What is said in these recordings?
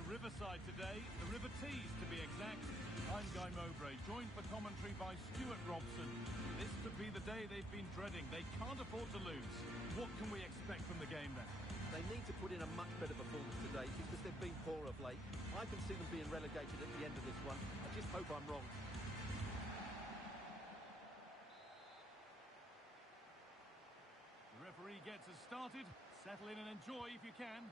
the Riverside today, the River Tees to be exact. I'm Guy Mowbray, joined for commentary by Stuart Robson. This could be the day they've been dreading. They can't afford to lose. What can we expect from the game then? They need to put in a much better performance today because they've been poor of late. I can see them being relegated at the end of this one. I just hope I'm wrong. The referee gets us started. Settle in and enjoy if you can.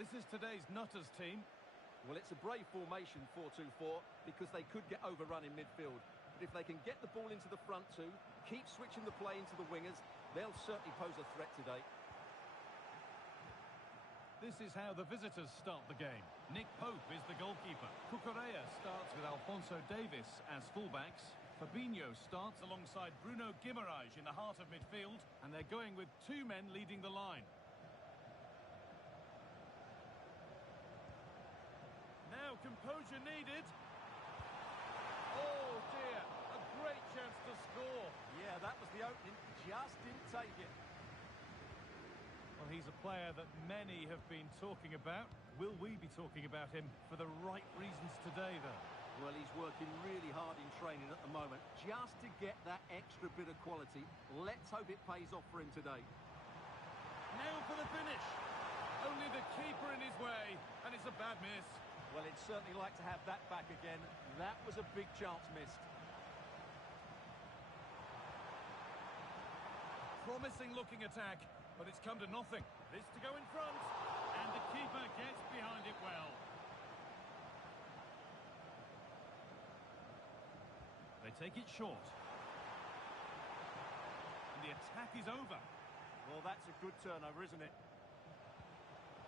This is today's Nutters team. Well, it's a brave formation, 4-2-4, because they could get overrun in midfield. But if they can get the ball into the front two, keep switching the play into the wingers, they'll certainly pose a threat today. This is how the visitors start the game. Nick Pope is the goalkeeper. Cucurella starts with Alphonso Davies as fullbacks. Fabinho starts alongside Bruno Guimaraes in the heart of midfield. And they're going with two men leading the line. Now composure needed. Oh dear, a great chance to score. Yeah, that was the opening, just didn't take it. Well, he's a player that many have been talking about. Will we be talking about him for the right reasons today, though? Well, he's working really hard in training at the moment, just to get that extra bit of quality. Let's hope it pays off for him today. Now for the finish. Only the keeper in his way, and it's a bad miss. Well, he'd certainly like to have that back again. That was a big chance missed. Promising looking attack, but it's come to nothing. This to go in front, and the keeper gets behind it well. They take it short. And the attack is over. Well, that's a good turnover, isn't it?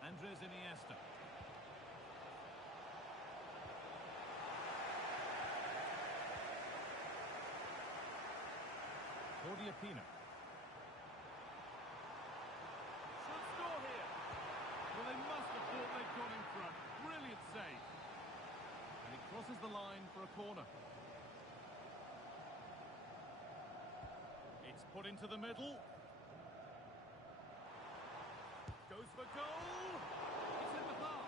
Andres Iniesta. Jordi Pina. Should score here. Well, they must have thought they'd got in front. Brilliant save. And he crosses the line for a corner. It's put into the middle. Goes for goal. It's in the bar.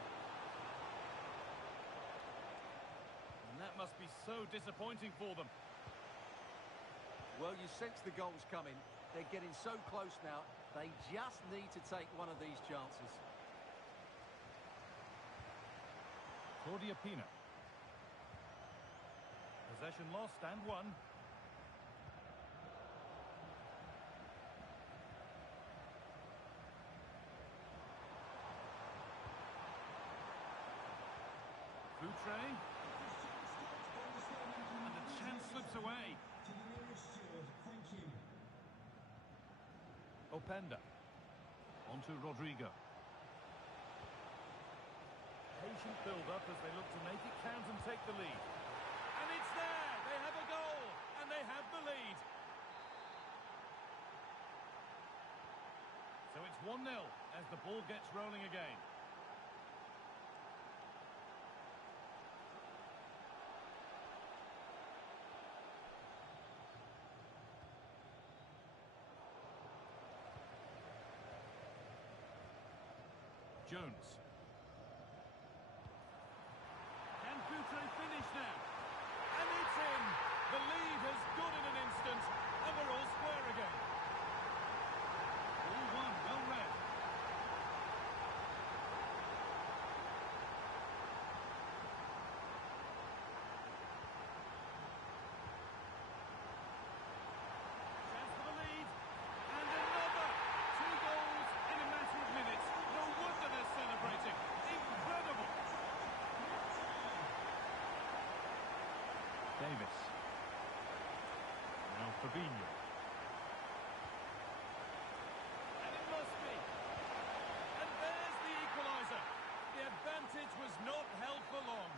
And that must be so disappointing for them. Well, you sense the goals coming. They're getting so close now. They just need to take one of these chances. Jordi Pina. Possession lost and won. Futre. And the chance slips away. Thank you. Openda. Onto Rodrigo. Patient build-up as they look to make it count and take the lead. And it's there! They have a goal! And they have the lead! So it's 1-0 as the ball gets rolling again. Jones. Can Futre finish now? And it's in! The lead has gone in an instant, and we're all square again. All one, well read. Chance for the lead, and another! 2 goals in a matter of minutes. No wonder they're celebrating. Incredible! Davis. Now Fabinho. And it must be. And there's the equaliser. The advantage was not held for long.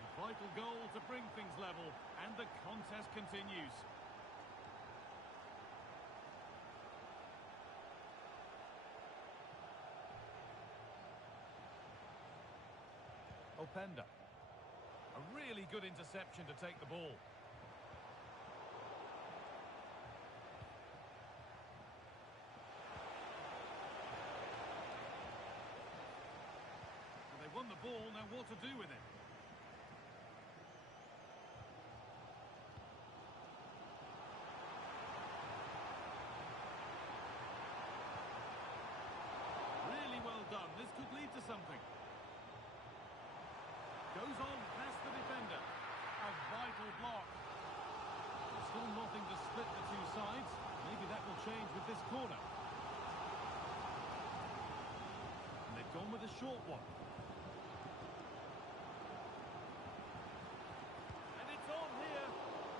A vital goal to bring things level, and the contest continues. Openda. A really good interception to take the ball. ball, now what to do with it? Really well done. This could lead to something. Goes on past the defender. A vital block. There's still nothing to split the two sides. Maybe that will change with this corner. And they've gone with a short one. And it's on here.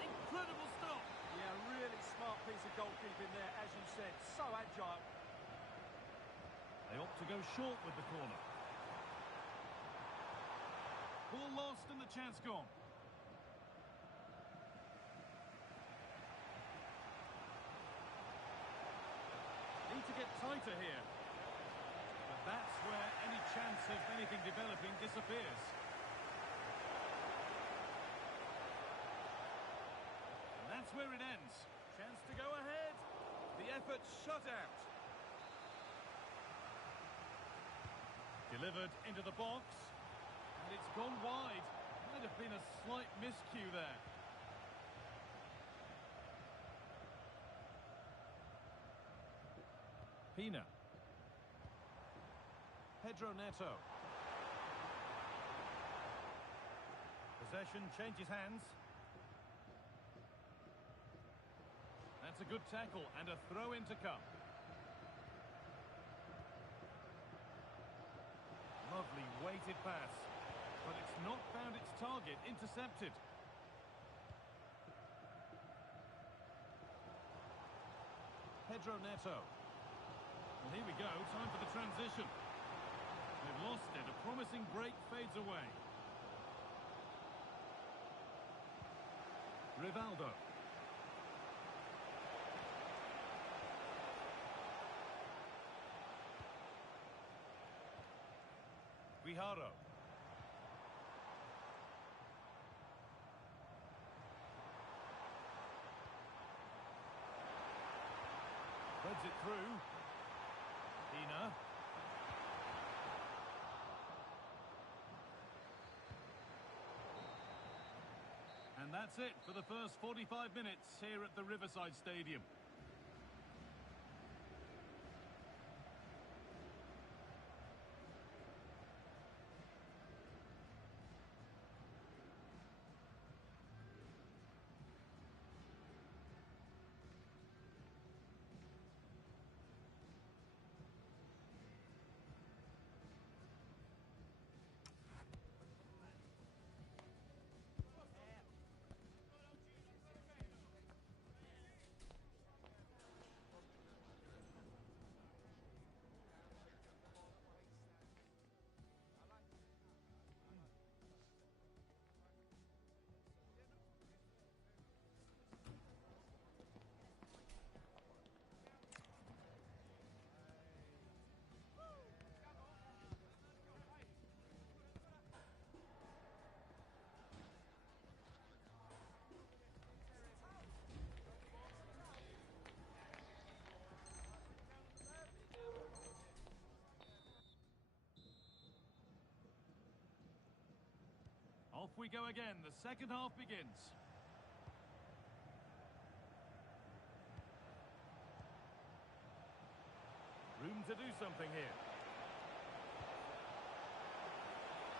Incredible stop. Yeah, really smart piece of goalkeeping there, as you said. So agile. They opt to go short with the corner. Ball lost and the chance gone. Need to get tighter here. But that's where any chance of anything developing disappears. And that's where it ends. Chance to go ahead. The effort shut out. Delivered into the box. And it's gone wide. Might have been a slight miscue there. Pina. Pedro Neto. Possession changes hands. That's a good tackle and a throw-in to come. Lovely weighted pass. But it's not found its target. Intercepted. Pedro Neto. Well, here we go. Time for the transition. They've lost it. A promising break fades away. Rivaldo. Guijarro. Threads it through. Pina. And that's it for the first 45 minutes here at the Riverside Stadium. Off we go again. The second half begins. Room to do something here.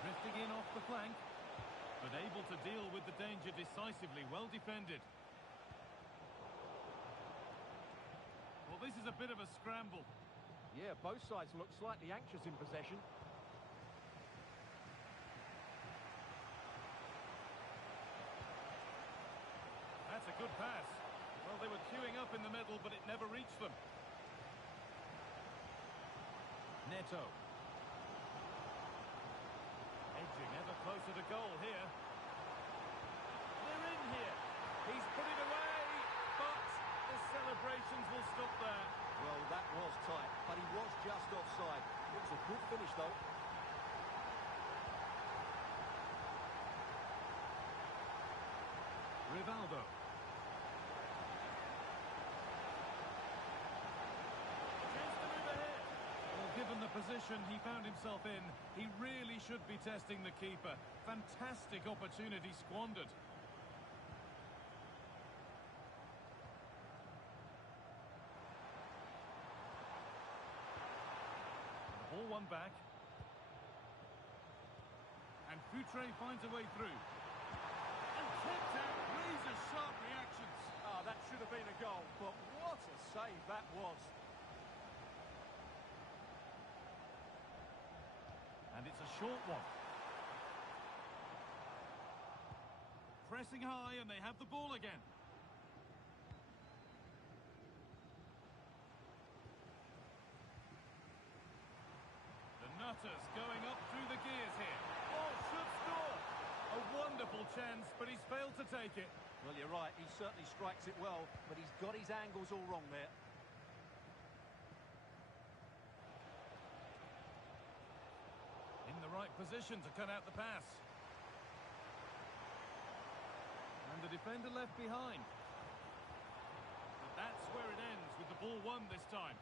Drifting in off the flank, but able to deal with the danger decisively. Well defended. Well, this is a bit of a scramble. Yeah, both sides look slightly anxious in possession. That's a good pass. Well, they were queuing up in the middle, but it never reached them. Neto. Edging ever closer to goal here. They're in here. He's put it away, but the celebrations will stop there. Well, that was tight, but he was just offside. It was a good finish, though. Rivaldo. Chance to move ahead. Well, given the the position he found himself in, he really should be testing the keeper. Fantastic opportunity squandered. The ball won back. And Futre finds a way through. And kept out, razor-sharp reactions. Ah, that should have been a goal, but what a save that was. And it's a short one. Pressing high, and they have the ball again. The Nutters going up through the gears here. Oh, should score! A wonderful chance, but he's failed to take it. Well, you're right, he certainly strikes it well, but he's got his angles all wrong there. In the right position to cut out the pass. And the defender left behind. But that's where it ends, with the ball won this time.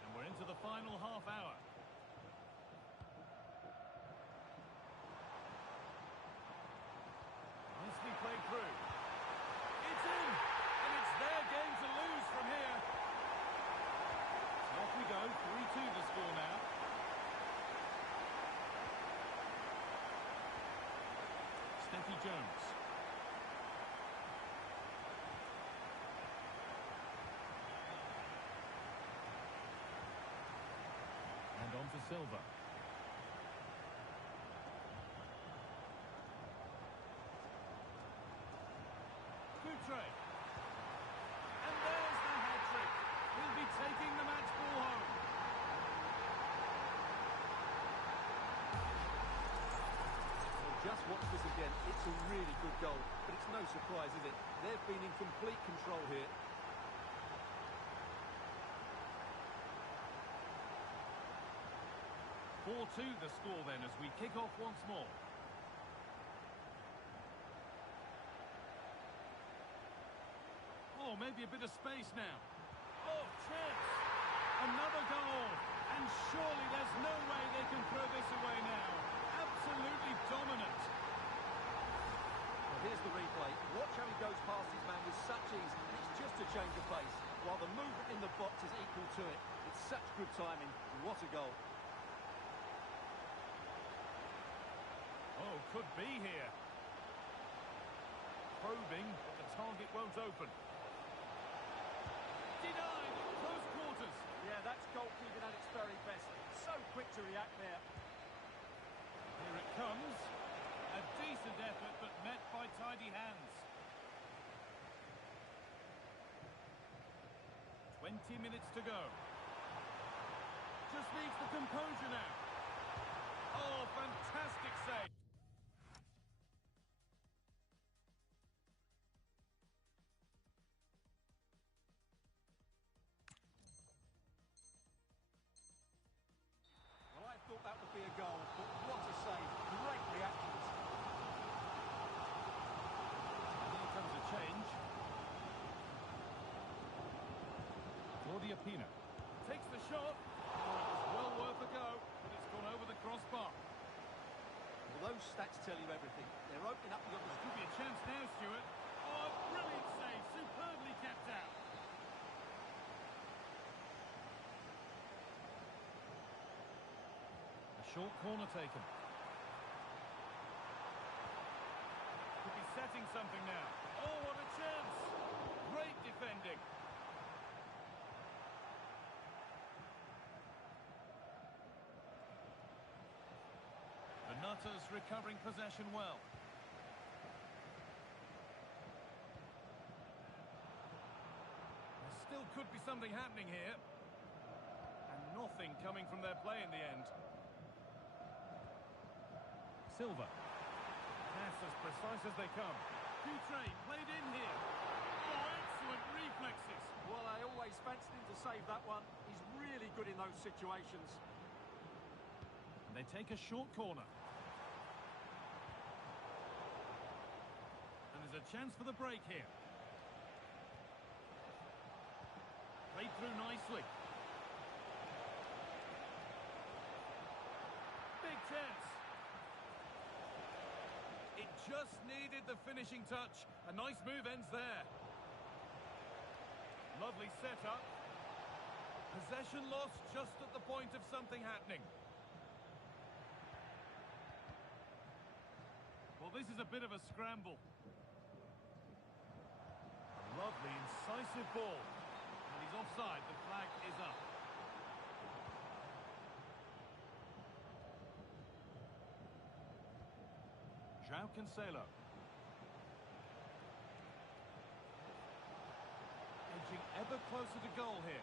And we're into the final half hour. Nicely played through. It's in! And it's their game to lose from here. So off we go, 3-2 the score now. Steffi Jones. And on to Silva. Futre. And there's the hat-trick. He'll be taking the match ball home. Just watch this again. It's a really good goal, but it's no surprise, is it? They've been in complete control here. (4-2) the score then as we kick off once more. Oh, maybe a bit of space now. Oh, chance! Another goal! And surely there's no way they can throw this away now. Absolutely dominant. Well, here's the replay. Watch how he goes past his man with such ease. It's just a change of pace, while the movement in the box is equal to it. It's such good timing. What a goal. Oh, could be here. Probing, but the target won't open. Denied in close quarters. Yeah, that's goalkeeping at its very best. So quick to react there. Here it comes. A decent effort, but met by tidy hands. 20 minutes to go. Just needs the composure now. Oh, fantastic save. Well, I thought that would be a goal, but what a save. Great reactions. Here comes a change. Claudia Pina takes the shot. Oh, it was well worth a go, but it's gone over the crossbar. Well, those stats tell you everything. They're opening up the There could be a chance now, Stuart. Oh, brilliant save. Superbly kept out. A short corner taken. Could be setting something now. Oh, what a chance. Great defending. The Nutters recovering possession well. There still could be something happening here. And nothing coming from their play in the end. Silva. Pass as precise as they come. Futre played in here. Oh, excellent reflexes. Well, I always fancied him to save that one. He's really good in those situations. And they take a short corner. And there's a chance for the break here. Played through nicely. chance. It just needed the finishing touch. A nice move ends there. Lovely setup. Possession lost just at the point of something happening. Well, this is a bit of a scramble. A lovely, incisive ball. And he's offside. The flag is up. João Cancelo. Edging ever closer to goal here.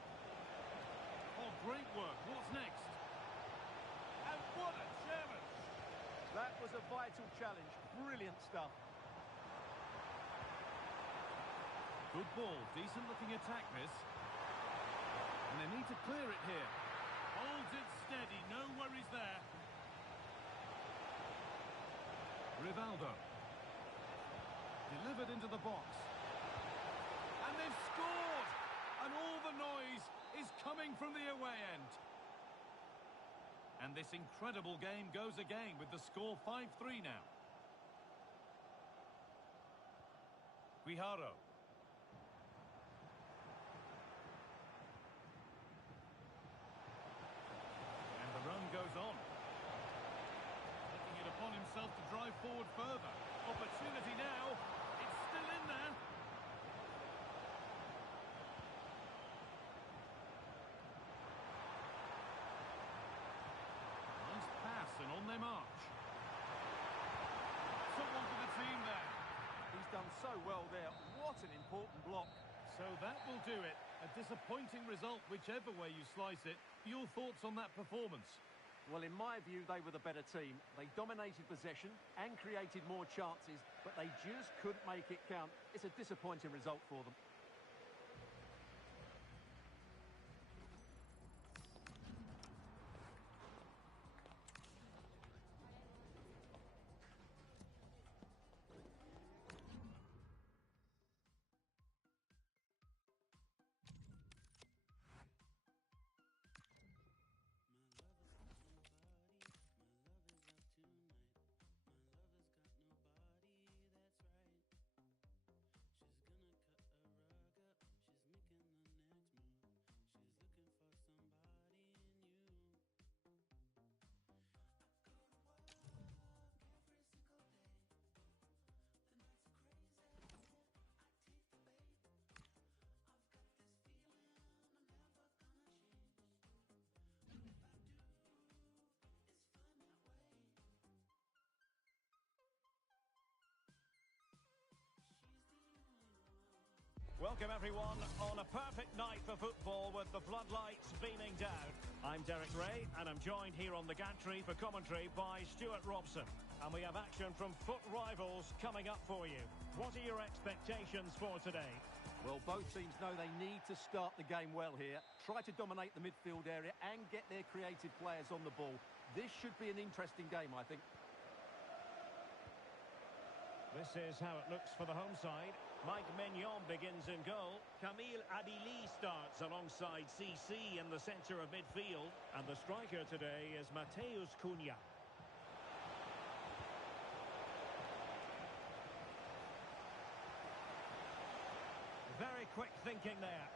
Oh, great work. What's next? And what a challenge! That was a vital challenge. Brilliant stuff. Good ball. Decent looking attack this. And they need to clear it here. Holds it steady. No worries there. Rivaldo. Delivered into the box. And they've scored! And all the noise is coming from the away end. And this incredible game goes again with the score 5-3 now. Guijarro. And the run goes on. Taking it upon himself to drive forward further. Opportunity now. It's still in there. Nice pass and on their march. Someone for the team there. He's done so well there. What an important block. So that will do it. A disappointing result, whichever way you slice it. Your thoughts on that performance? Well, in my view, they were the better team. They dominated possession and created more chances, but they just couldn't make it count. It's a disappointing result for them. Welcome everyone on a perfect night for football with the floodlights beaming down. I'm Derek Ray and I'm joined here on the gantry for commentary by Stuart Robson. And we have action from foot rivals coming up for you. What are your expectations for today? Well, both teams know they need to start the game well here. Try to dominate the midfield area and get their creative players on the ball. This should be an interesting game, I think. This is how it looks for the home side. Mike Maignan begins in goal. Camille Adili starts alongside CC in the centre of midfield. And the striker today is Matheus Cunha. Very quick thinking there.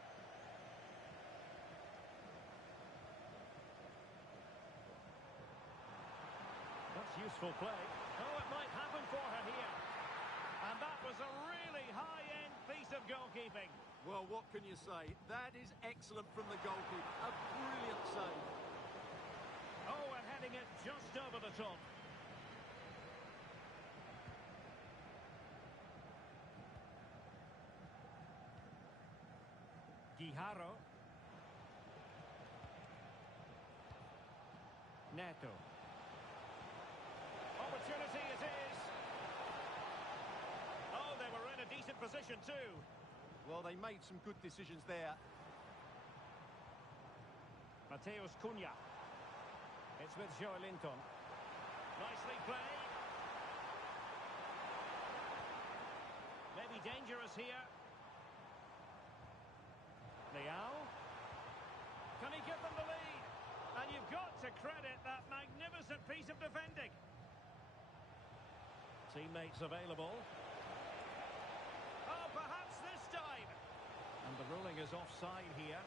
That's useful play. Oh, it might happen for her here. And that was a really high-end piece of goalkeeping. Well, what can you say? That is excellent from the goalkeeper. A brilliant save. Oh, and heading it just over the top. Guijarro. Neto. Opportunity it is. Oh, they were in a decent position too. Well, they made some good decisions there. Matheus Cunha. It's with Joelinton. Nicely played. Maybe dangerous here. Leao. Can he give them the lead? And you've got to credit that magnificent piece of defending. Teammates available. Oh, perhaps this time. And the ruling is offside here.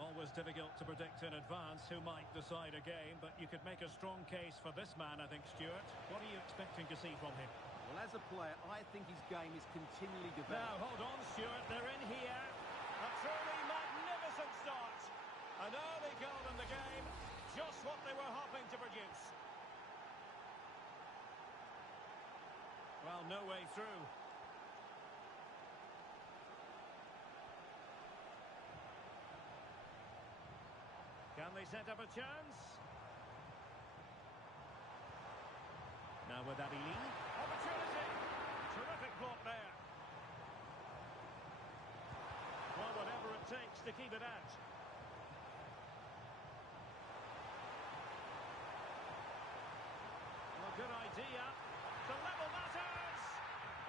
Always difficult to predict in advance who might decide a game, but you could make a strong case for this man, I think, Stuart. What are you expecting to see from him? Well, as a player, I think his game is continually developing. Now, hold on, Stuart. They're in here. A truly magnificent start. An early goal in the game. Just what they were hoping to produce. Well, no way through. Can they set up a chance? Now with Abili. Opportunity! Terrific block there. Well, whatever it takes to keep it out. Well, good idea. The level matters!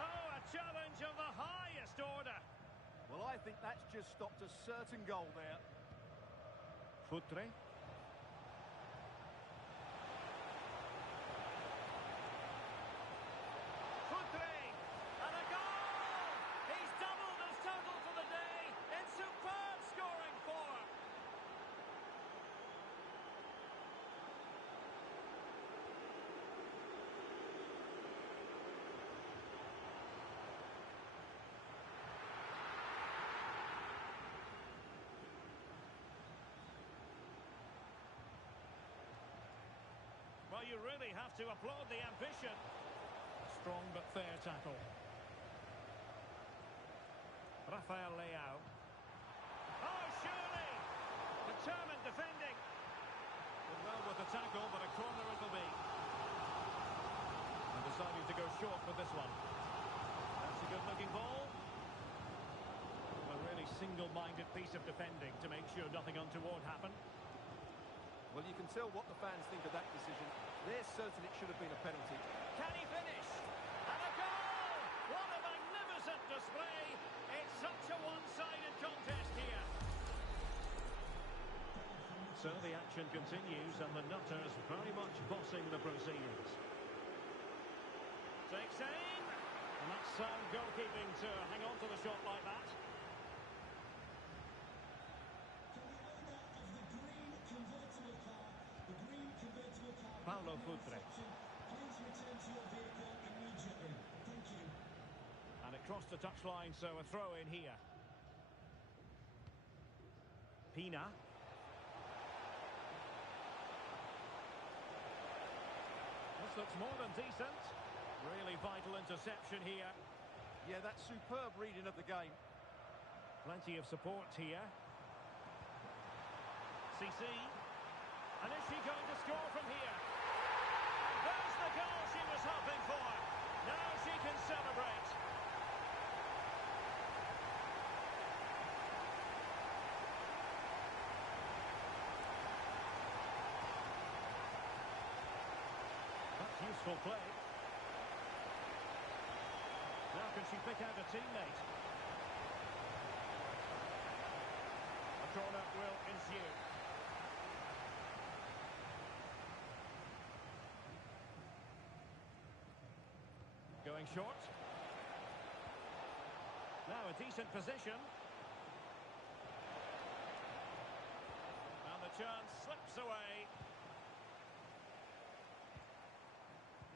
Oh, a challenge of the highest order. Well, I think that's just stopped a certain goal there. Futre. Futre! And a goal! He's doubled his total for the day in superb scoring form. Well, you really have to applaud the ambition. Strong but fair tackle. Rafael Leao. Oh, surely! Determined defending. Did well with the tackle, but a corner it'll be. And deciding to go short with this one. That's a good-looking ball. A really single-minded piece of defending to make sure nothing untoward happened. Well, you can tell what the fans think of that decision. They're certain it should have been a penalty. Can he finish? And a goal! What a magnificent display! It's such a one-sided contest here. So the action continues and the Nutters very much bossing the proceedings. Takes aim. And that's sound goalkeeping to hang on to the shot like that. Paulo Futre. Please return to your vehicle immediately. Thank you. And it crossed the touchline, so a throw in here. Pina. This looks more than decent. Really vital interception here. Yeah, that's superb reading of the game. Plenty of support here. CC. And is she going to score from here? There's the goal she was hoping for. Now she can celebrate. That's useful play. Now can she pick out a teammate? A corner will ensue. Going short. Now a decent position. And the chance slips away.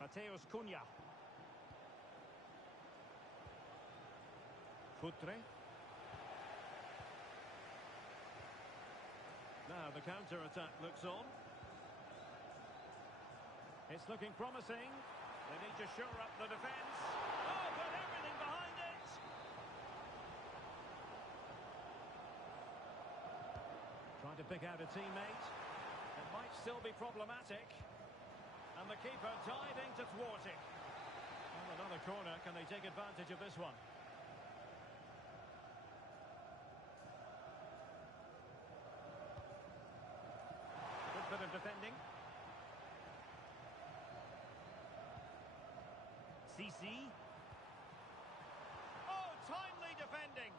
Mateus Cunha. Futre. Now the counter-attack looks on. It's looking promising. They need to shore up the defence. Oh, but everything behind it! Trying to pick out a teammate. It might still be problematic. And the keeper diving to thwart it. Well, another corner. Can they take advantage of this one? Good bit of defending. CC. Oh, timely defending.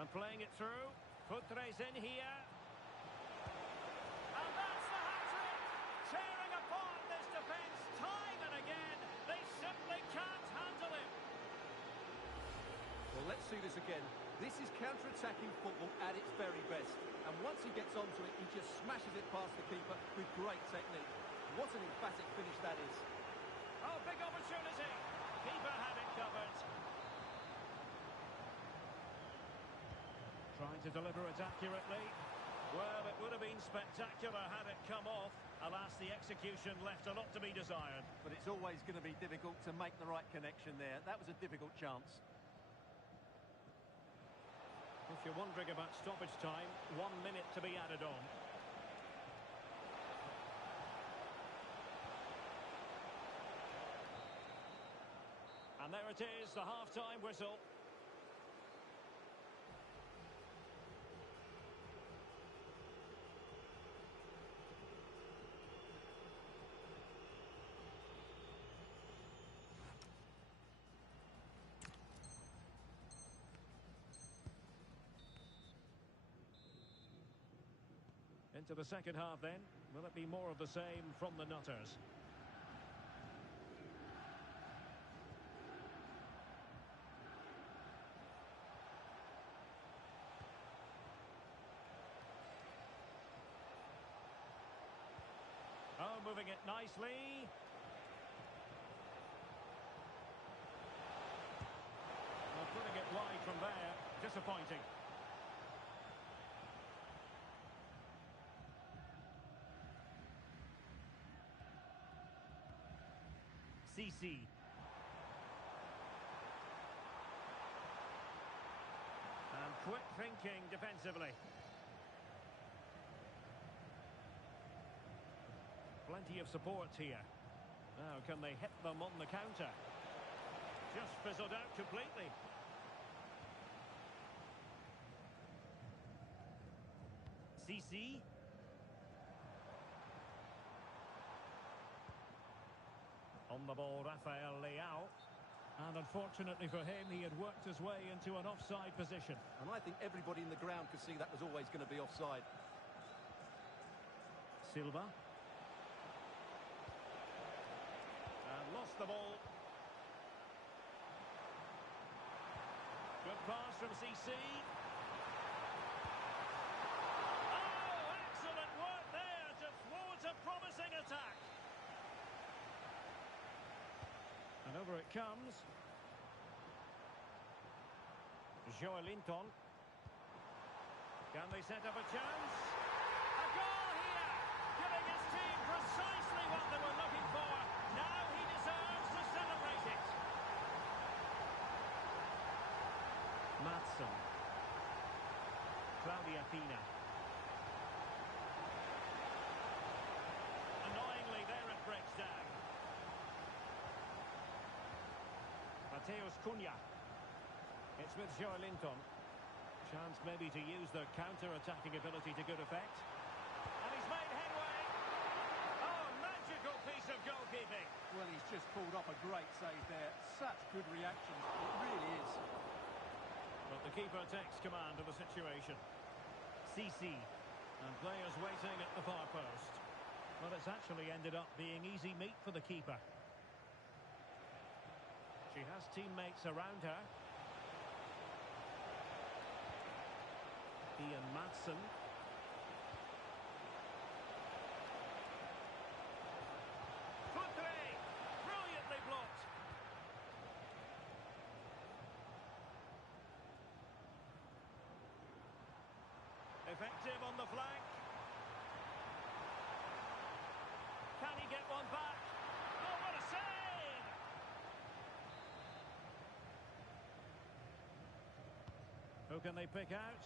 And playing it through. Futre's in here. And that's the hat-trick! Tearing apart this defence time and again. They simply can't handle him. Well, let's see this again. This is counter-attacking football at its very best. And once he gets onto it, he just smashes it past the keeper with great technique. What an emphatic finish that is. Oh, big opportunity. Keeper had it covered. Trying to deliver it accurately. Well, it would have been spectacular had it come off. Alas, the execution left a lot to be desired. But it's always going to be difficult to make the right connection there. That was a difficult chance. If you're wondering about stoppage time, 1 minute to be added on. And there it is, the half-time whistle. Into the second half then. Will it be more of the same from the Nutters? Oh, moving it nicely. Well, putting it wide from there. Disappointing. CC. And quick thinking defensively. Plenty of support here. Now, can they hit them on the counter? Just fizzled out completely. CC. On the ball, Rafael Leao. And unfortunately for him, he had worked his way into an offside position. And I think everybody in the ground could see that was always going to be offside. Silva. And lost the ball. Good pass from CC. Oh, excellent work there to thwart a promising attack. And over it comes. Joelinton. Can they set up a chance? A goal here! Giving his team precisely what they were looking for. Now he deserves to celebrate it. Maatsen. Claudia Pina. Annoyingly, there it breaks down. Mateus Cunha. It's with Joelinton. Chance maybe to use the counter-attacking ability to good effect. And he's made headway. Oh, magical piece of goalkeeping. Well, he's just pulled off a great save there. Such good reaction. It really is. But the keeper takes command of the situation. CC. And players waiting at the far post. Well, it's actually ended up being easy meat for the keeper. She has teammates around her. Ian Maatsen. Futre! Brilliantly blocked. Effective on the flank. Can he get one back? Oh, what a save! Who can they pick out?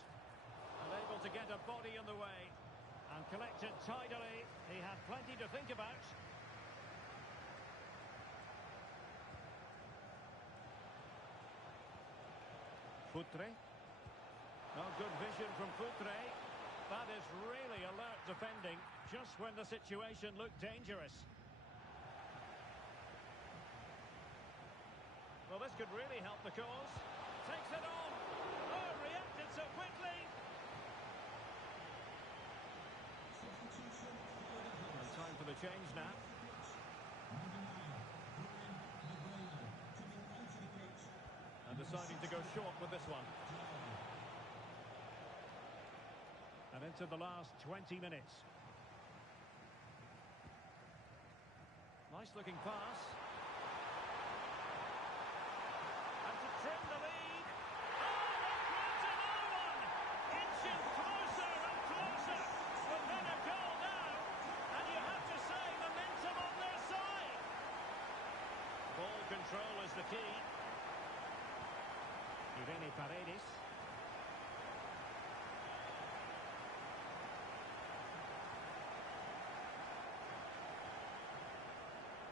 And able to get a body in the way. And collect it tidily. He had plenty to think about. Futre. Oh, good vision from Futre. That is really alert defending, just when the situation looked dangerous. Well, this could really help the cause. Takes it on. Oh, reacted so quickly. Substitution for the And Hawks. time for the change now. Number 9, Brian Negredo, coming onto the pitch. And deciding to go short with this one. And into the last 20 minutes. Nice looking pass. And to trim the lead. Oh, they've to no one! Inching closer and closer. But then a goal now. And you have to say momentum on their side. Ball control is the key. Irene Paredes.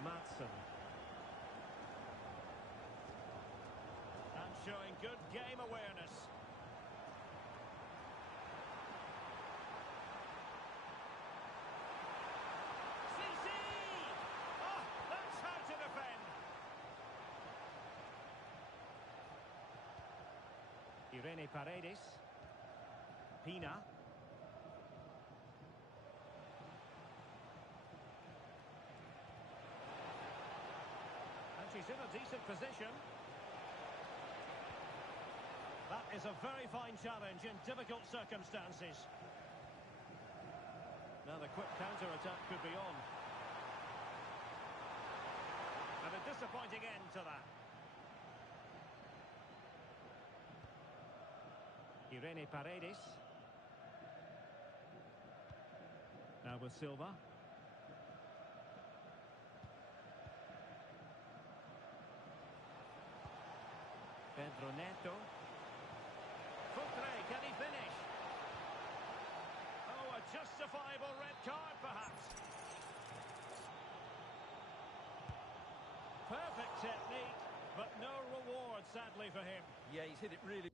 Madsen. And showing good game awareness. Cissé! Oh, that's how to defend. Irene Paredes. Pina. She's in a decent position. That is a very fine challenge in difficult circumstances. Now the quick counter-attack could be on. And a disappointing end to that. Irene Paredes. Now with Silva. Pedro Neto. Futre, can he finish? Oh, a justifiable red card, perhaps. Perfect technique, but no reward, sadly, for him. Yeah, he's hit it really.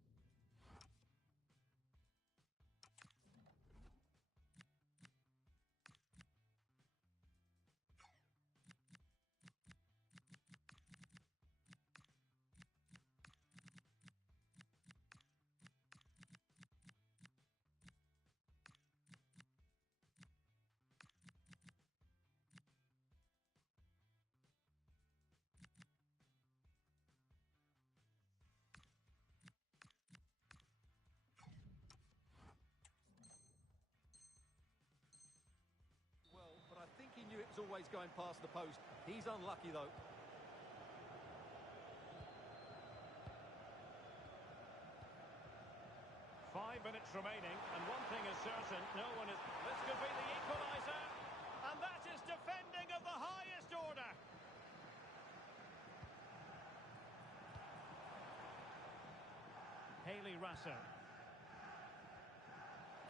He knew it was always going past the post. He's unlucky, though. 5 minutes remaining, and one thing is certain, no one is... This could be the equaliser, and that is defending of the highest order. Hayley Raso.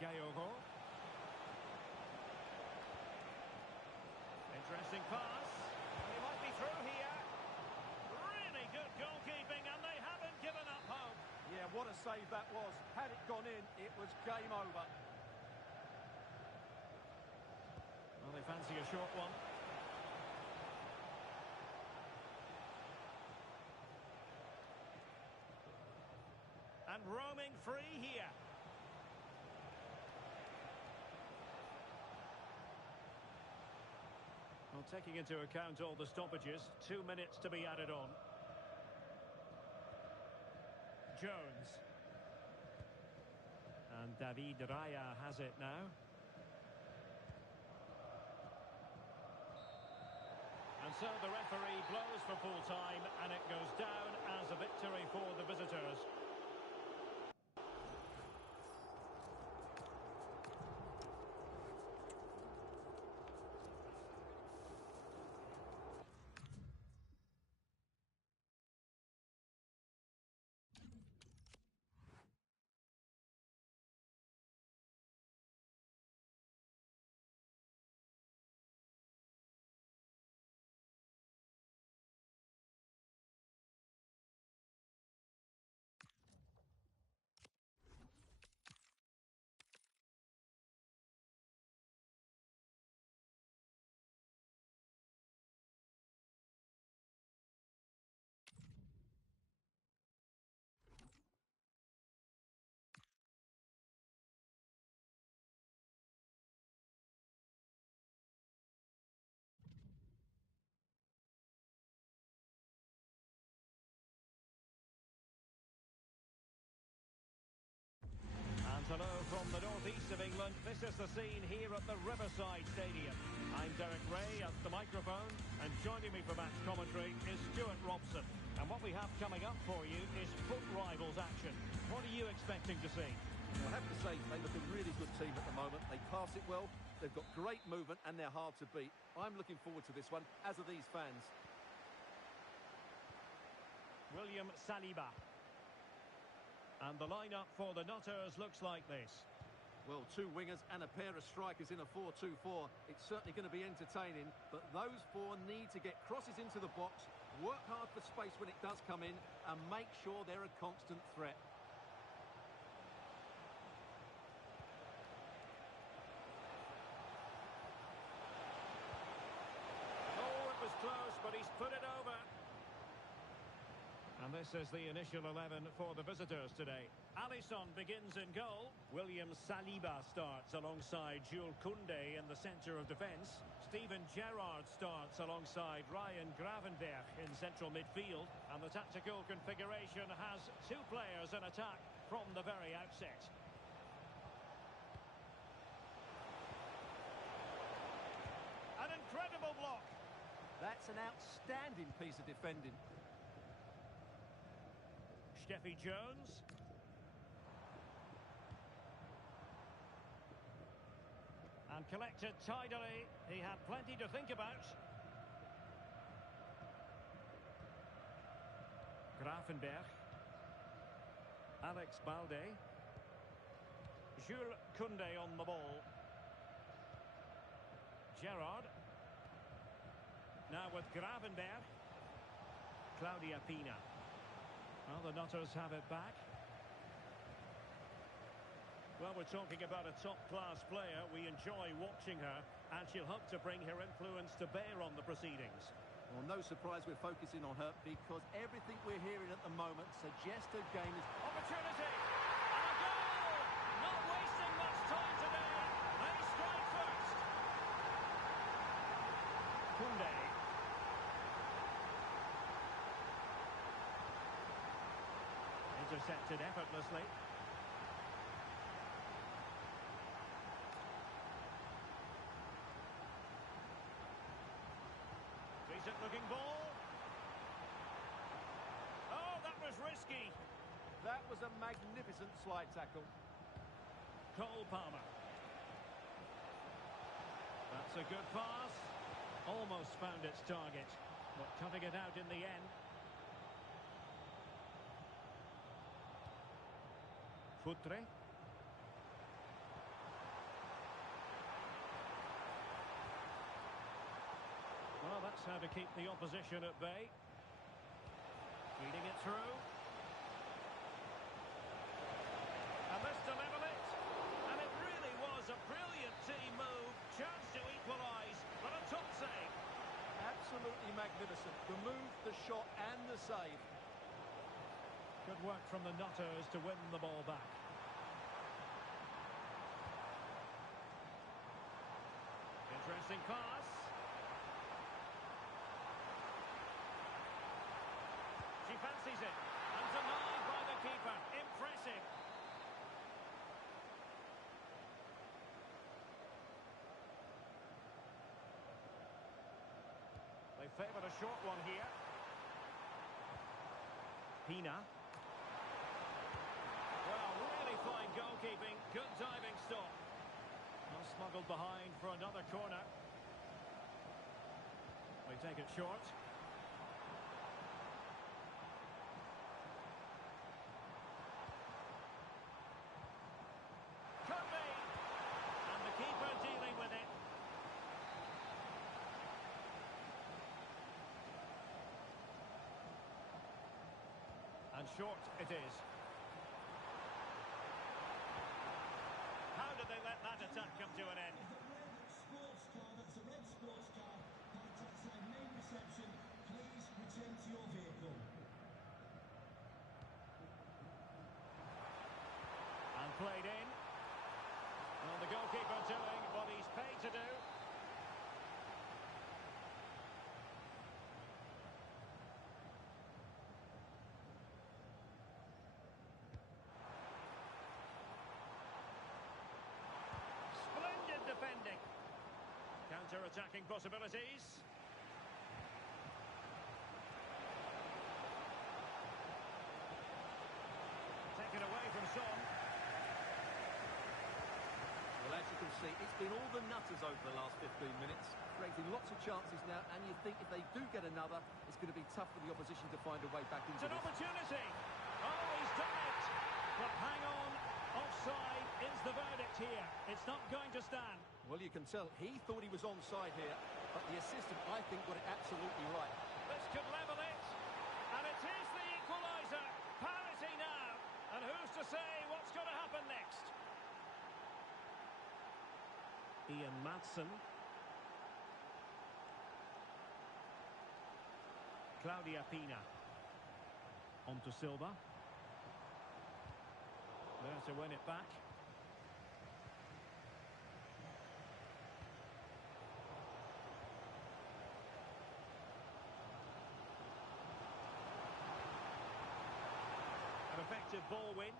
Gayogo. Interesting pass. He might be through here. Really good goalkeeping, and they haven't given up hope. Yeah, what a save that was. Had it gone in, it was game over. Well, they fancy a short one. And roaming free here. Well, taking into account all the stoppages, 2 minutes to be added on. Jones. And David Raya has it now. And so the referee blows for full time, and it goes down as a victory for the visitors. Hello from the northeast of England. This is the scene here at the Riverside Stadium. I'm Derek Ray at the microphone, and joining me for match commentary is Stuart Robson. And what we have coming up for you is Foot Rivals action. What are you expecting to see? Well, I have to say, they look a really good team at the moment. They pass it well, they've got great movement, and they're hard to beat. I'm looking forward to this one, as are these fans. William Saliba. And the lineup for the Nutters looks like this. Well, two wingers and a pair of strikers in a 4-2-4. It's certainly going to be entertaining, but those four need to get crosses into the box, work hard for space when it does come in, and make sure they're a constant threat. Oh, it was close, but he's put it over. And this is the initial 11 for the visitors today. Alisson begins in goal. William Saliba starts alongside Jules Koundé in the centre of defence. Steven Gerrard starts alongside Ryan Gravenberch in central midfield. And the tactical configuration has two players in attack from the very outset. An incredible block. That's an outstanding piece of defending. Steffi Jones. And collected tidily. He had plenty to think about. Gravenberch. Alex Balde. Jules Koundé on the ball. Gerrard. Now with Gravenberch. Claudia Pina. Well, the Nutters have it back. Well, we're talking about a top-class player. We enjoy watching her, and she'll hope to bring her influence to bear on the proceedings. Well, no surprise we're focusing on her, because everything we're hearing at the moment suggests her game is... Opportunity! And a goal! Not wasting much time today. They strike first. Koundé. Intercepted effortlessly. Decent looking ball. Oh, that was risky. That was a magnificent slide tackle. Cole Palmer. That's a good pass. Almost found its target, but cutting it out in the end. Futre. Well, that's how to keep the opposition at bay. Feeding it through. And this to level it. And it really was a brilliant team move. Chance to equalise, but a top save. Absolutely magnificent. The move, the shot, and the save. Good work from the Nutters to win the ball back. Interesting pass. She fancies it. And denied by the keeper. Impressive. They favoured a short one here. Pina. Well, really fine goalkeeping. Good diving stop. Well, smuggled behind for another corner. They take it short. Could be. And the keeper dealing with it. And short it is. How did they let that attack come to an end? Sports car, that's a red sports car. Parked outside main reception. Please return to your vehicle. And played in. Well, the goalkeeper doing what he's paid to do. attacking possibilities. Taken away from Son. Well, as you can see, it's been all the nutters over the last 15 minutes, creating lots of chances now, and you think if they do get another, it's going to be tough for the opposition to find a way back into It's an this. opportunity. Oh, he's done it. But hang on, offside is the verdict here. It's not going to stand. Well, you can tell he thought he was onside here, but the assistant, I think, got it absolutely right. This could level it. And it is the equaliser. Parity now. And who's to say what's going to happen next? Ian Maatsen. Claudia Pina. On to Silva. There to win it back. An effective ball win.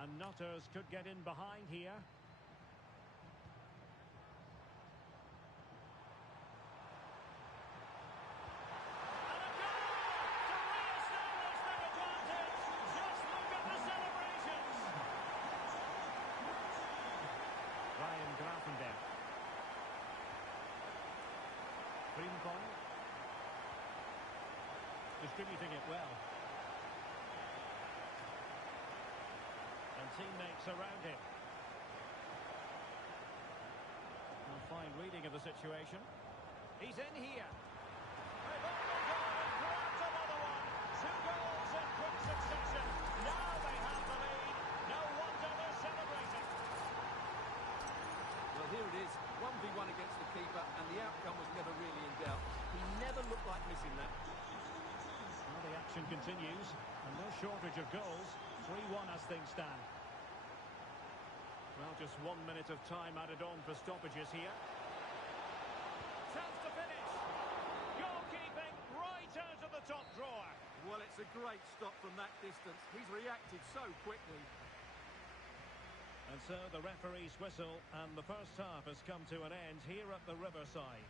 And Nutters could get in behind here. Frimpong. Distributing it well. And teammates around him. A fine reading of the situation. He's in here. They've only gone and grabbed another one. 2 goals in quick succession. Now they have the lead. No wonder they're celebrating. Well, here it is, 1v1 against the keeper, and the outcome was never really in doubt. He never looked like missing that. Well, the action continues, and no shortage of goals. 3-1 as things stand. Well, just 1 minute of time added on for stoppages here. Chance to finish. Goalkeeping right out of the top drawer. Well, it's a great stop from that distance. He's reacted so quickly. And so the referee's whistle, and the first half has come to an end here at the Riverside.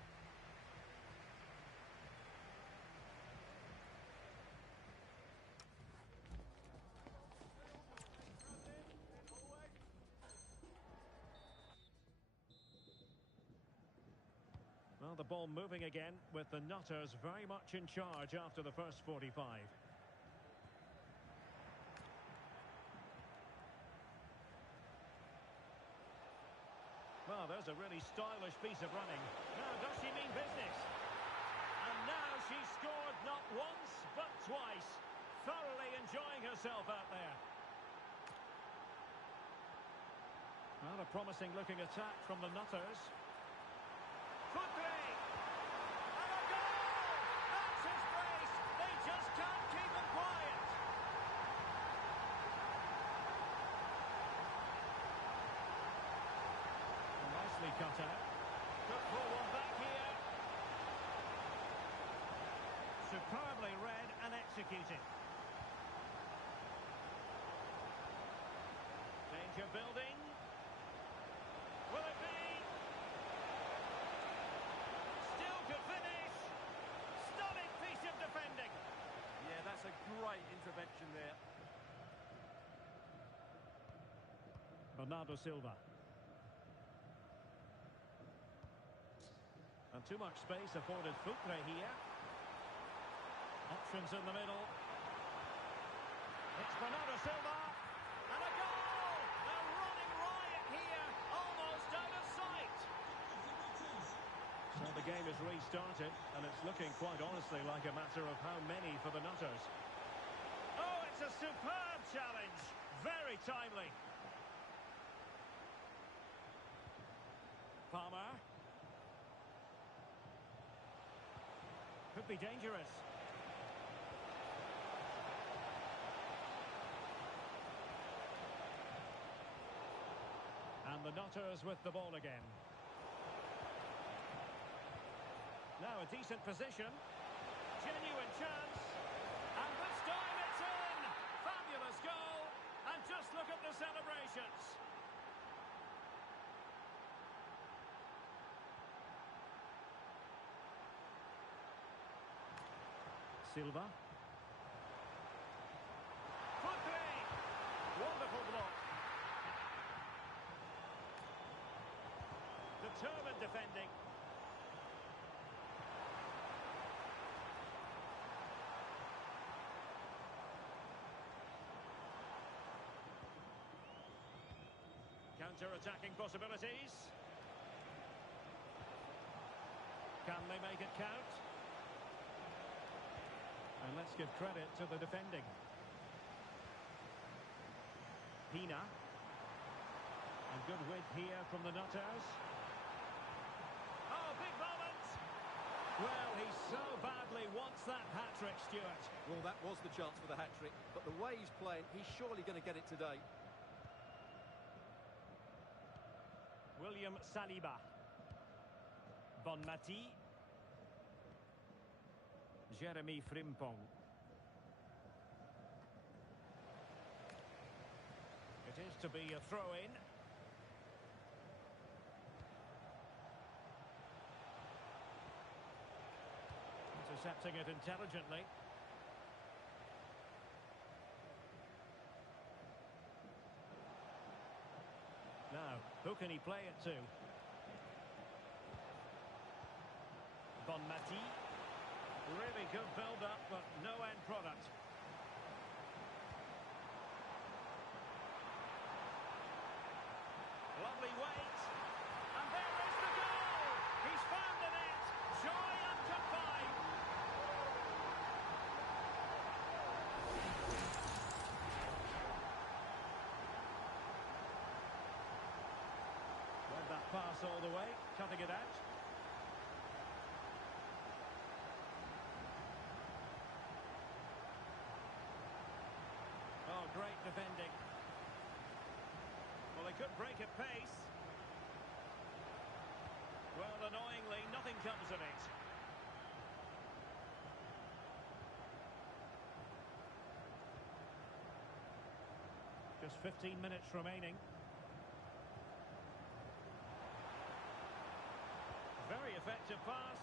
Well, the ball moving again, with the Nutters very much in charge after the first 45. Well, there's a really stylish piece of running. Now, does she mean business? And now she's scored not once, but twice. Thoroughly enjoying herself out there. Well, a promising-looking attack from the Nutters. Footplay! And a goal! That's his brace! They just can't keep him quiet. Nicely cut out. Could pull one back here. Superbly read and executed. Danger building. Will it be? Still could finish. Stunning piece of defending. Yeah, that's a great intervention there. Bernardo Silva. And too much space afforded Futre here. Options in the middle. It's Bernardo Silva. And a goal! They're running riot here. Almost out of sight. So the game is restarted. And it's looking quite honestly like a matter of how many for the Nutters. Oh, it's a superb challenge. Very timely. Palmer. Could be dangerous. And the Nutters with the ball again. Now a decent position. Genuine chance. And this time it's in! Fabulous goal. And just look at the celebrations. Silva. Footplay. Wonderful block. Determined defending. Counter-attacking possibilities. Can they make it count? And let's give credit to the defending. Pina. And good width here from the Nutters. Oh, big moment! Well, he so badly wants that hat-trick, Stuart. Well, that was the chance for the hat-trick, but the way he's playing, he's surely going to get it today. William Saliba. Bonmati. Jeremy Frimpong. It is to be a throw-in. Intercepting it intelligently. Now, who can he play it to? Bonmati. Really good build-up, but no end product. Lovely weight. And there is the goal! He's found the net. Joy unconfined. Read that pass all the way, cutting it out. Oh, great defending. Well, they could break at pace. Well, annoyingly, nothing comes of it. Just 15 minutes remaining. Very effective pass.